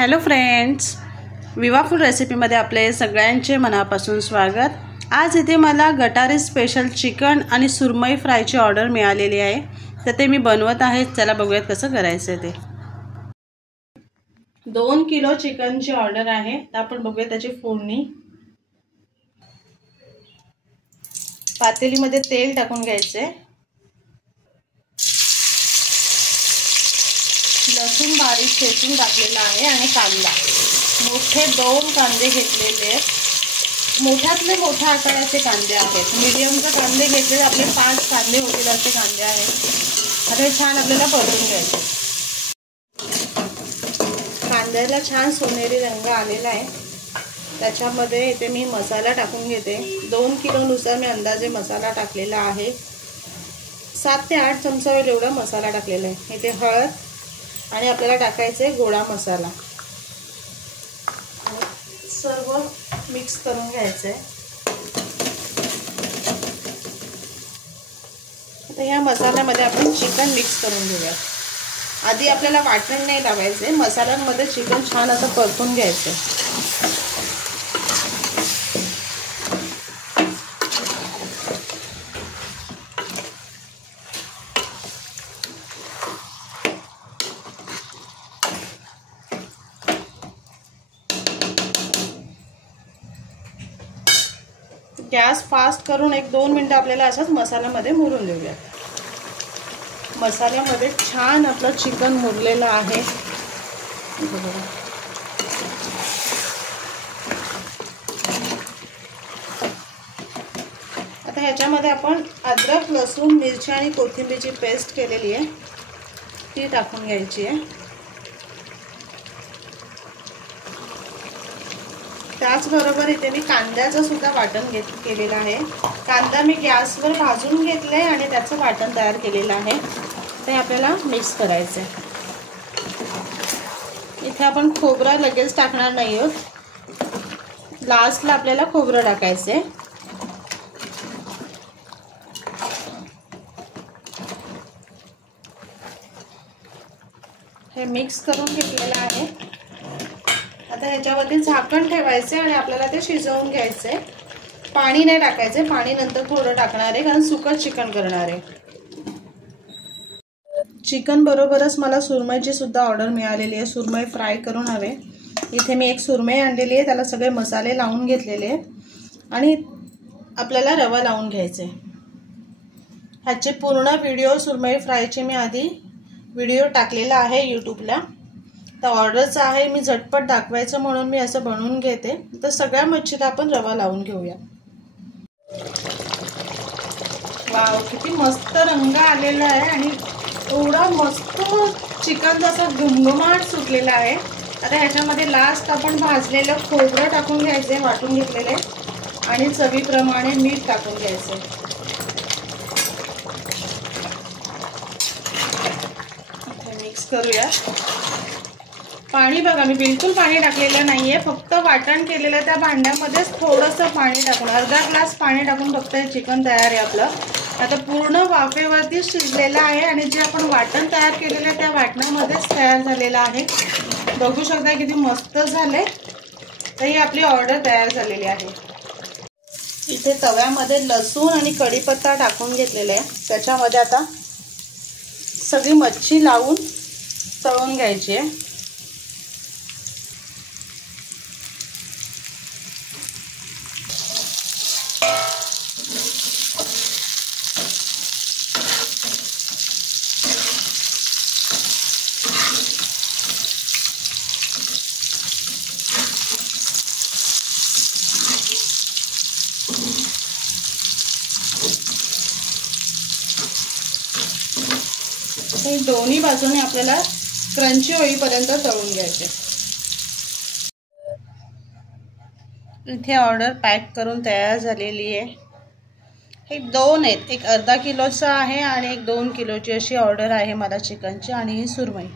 Hello friends, विवा food रेसिपीमध्ये आपले सगळ्यांचे मनापासून स्वागत। आज इथे मला गटारी स्पेशल चिकन आणि सुरमई फ्रायची ऑर्डर मिळालेली आहे, तर ते मी बनवत आहे। चला बघूयात कसं करायचं ते। 2 किलो चिकनची ऑर्डर आहे, तर आपण बघूया त्याची फोडणी। पातेलीमध्ये तेल टाकून घ्यायचे। लसूण बारीक ठेचून टाकलेला आहे आणि कांदा, मोठे 2 कांदे घेतलेले आहेत। मोठ्यातले मोठ्या आकाराचे कांदे आहेत। मीडियमचे कांदे घेतले, आपले 5 कांदे होतील असे कांदे आहेत। आता हे छान आपल्याला परतून घ्यायचे। कांद्याला छान सोनेरी रंग आलेला आहे। त्याच्यामध्ये इथे मी मसाला टाकून घेते। 2 किलोनुसार मी अंदाजे मसाला टाकलेला आहे। 7 ते 8 चमचा होईल एवढा मसाला टाकलेला आहे। इथे हळद आणि आपल्याला टाकायचे गोडा मसाला, सर्व मिक्स करून घ्यायचे। आता या मसाल्यामध्ये आपण चिकन मिक्स करून घेऊया। आधी आपल्याला वाटण नाही लावायचे, मसाल्यांमध्ये चिकन छान असं परतून घ्यायचं। गॅस फास्ट करून 1-2 मिनिटं आपल्याला अशाच मसाल्यामध्ये मुरून देऊया। मसाल्यामध्ये छान आपलं चिकन मुरलेलं आहे। आता ह्याच्यामध्ये आपण अद्रक, लसूण, मिरची आणि कोथिंबीरची पेस्ट केलेली आहे, ती टाकून घ्यायची आहे। त्याचबरोबर इथे मी कांद्याचं सुद्धा वाटण केलेलं आहे। कांदा मी गॅसवर भाजून घेतले आणि त्याचं वाटण तयार केलेलं आहे, ते आपल्याला मिक्स करायचं आहे। इथे आपण खोबरं लगेच टाकणार नाही आहोत, लास्टला आपल्याला खोबरं टाकायचं आहे। हे मिक्स करून घेतलेलं आहे। आता ह्याच्यावरती झाकण ठेवायचे आणि आपल्याला ते शिजवून घ्यायचे। पाणी नाही टाकायचे, पाणी नंतर थोडं टाकणार आहे, कारण सुकं चिकन करणार आहे। चिकन बरोबरच मला सुरमईची सुद्धा ऑर्डर मिळालेली आहे। सुरमई फ्राय करून हवे। इथे मी एक सुरमई आणलेली आहे, त्याला सगळे मसाले लावून घेतलेले आहेत आणि आपल्याला रवा लावून घ्यायचे। ह्याचे पूर्ण व्हिडिओ सुरमई फ्रायचे मी आधी व्हिडिओ टाकलेला आहे यूट्यूबला, तर ऑर्डरचा आहे, मी झटपट दाखवायचं म्हणून मी असं बनवून घेते। तर सगळ्या मच्छीला आपण रवा लावून घेऊया। वाव, किती मस्त रंग आलेला आहे आणि एवढा मस्त चिकन जसा घमघमाट सुटलेला आहे। आता ह्याच्यामध्ये लास्ट आपण भाजलेलं खोबरं टाकून घ्यायचे, वाटून घेतलेले, आणि चवीप्रमाणे मीठ टाकून घ्यायचे। मिक्स करूया। पाणी बघा, मी बिलकुल पाणी टाकलेलं नाहीये, फक्त वाटण केलेलं त्या भांड्यामध्येच थोडंसं पाणी टाकून, अर्धा ग्लास पाणी टाकून फक्त हे चिकन तयार आहे आपलं। आता पूर्ण वाफेवरती शिजलेलं आहे आणि जे आपण वाटण तयार केलेलं आहे त्या वाटणामध्येच तयार झालेलं आहे। बघू शकता किती मस्त झाले। तर ही आपली ऑर्डर तयार झालेली आहे। इथे तव्यामध्ये लसूण आणि कढीपत्ता टाकून घेतलेले आहे, त्याच्यामध्ये आता सगळी मच्छी लावून तळून घ्यायची आहे। हे दोन्ही बाजूने आपल्याला क्रंची होईपर्यंत तळून घ्यायचे। इथे ऑर्डर पॅक करून तयार झालेली आहे। हे 2 आहेत, एक अर्धा किलोचा आहे आणि एक 2 किलोची अशी ऑर्डर आहे मला चिकनची, आणि ही सुरमई।